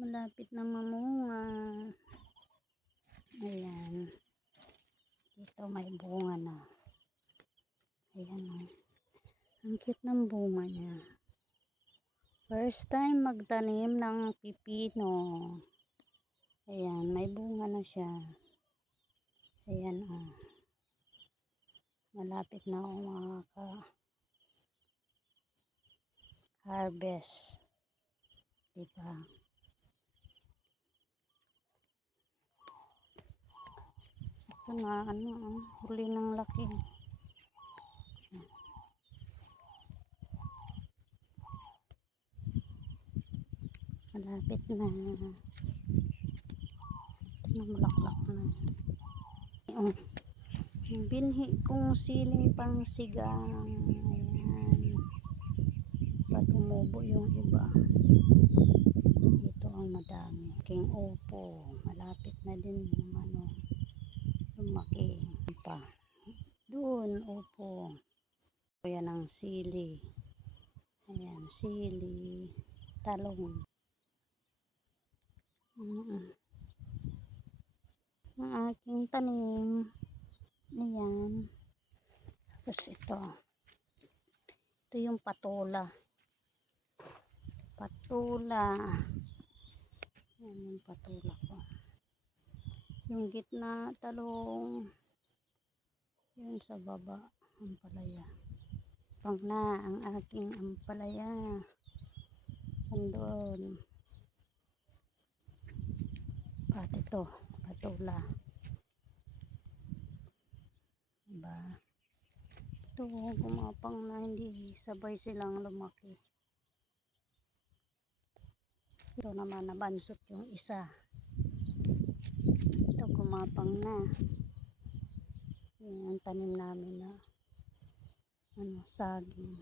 malapit na mamunga. Ayan. Dito may bunga na. Ayan o ang cute ng bunga niya. First time magtanim ng pipino. Ayan may bunga na siya. Ayan o malapit na ako makaka harvest. Diba na ano huli ng laki. Malapit na. Ito na. Mulaklak na oh, yung binhi kong siling pang sigang. Ayan. Pa tumubo yung iba dito ang madami king upo malapit na din yung ano lumaki pa doon upo yan ang sili. Ayan sili talong. Mm. ang aking tanim. Ayan. Tapos ito. Ito yung patola patula. Yan yung patula ko. Yung gitna talong. Yun sa baba. Ampalaya pang na ang aking ampalaya. Andun. Pati to patula diba? Ito gumapang na hindi sabay silang lumaki. Ito naman nabansot yung isa. Ito gumapang na. Yung tanim namin na ano saging.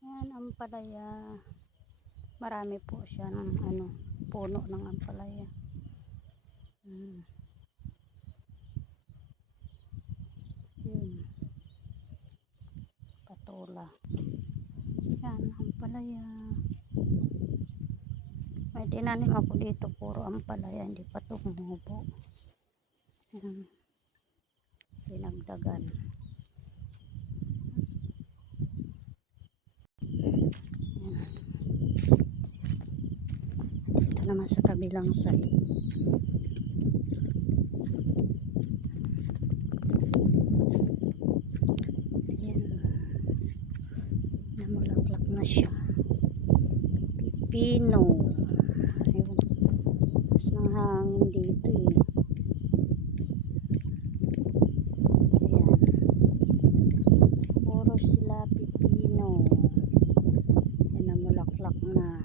Yan ampalaya marami po siya ng ano puno ng ampalaya hmm. yun patola yan ampalaya may tinanim ako dito puro ampalaya hindi pa tumubo. Yan dinagdagan yan naman sa kabilang side. Yan namulaklak na siya. Pipino. Ayun. Mas ng hangin dito eh ayan puro sila pipino yan namulaklak na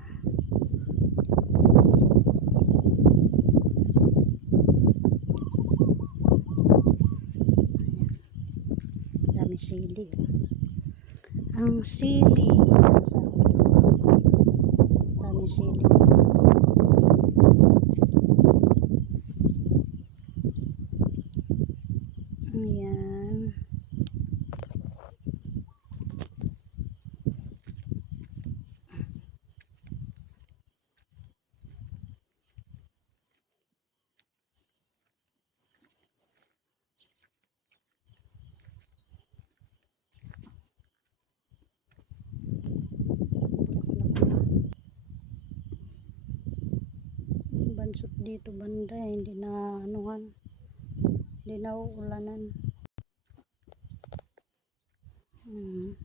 dami sili. Ang sili dami sili ayan bansot dito banda eh, hindi na anuhan hindi na uulanan hmm.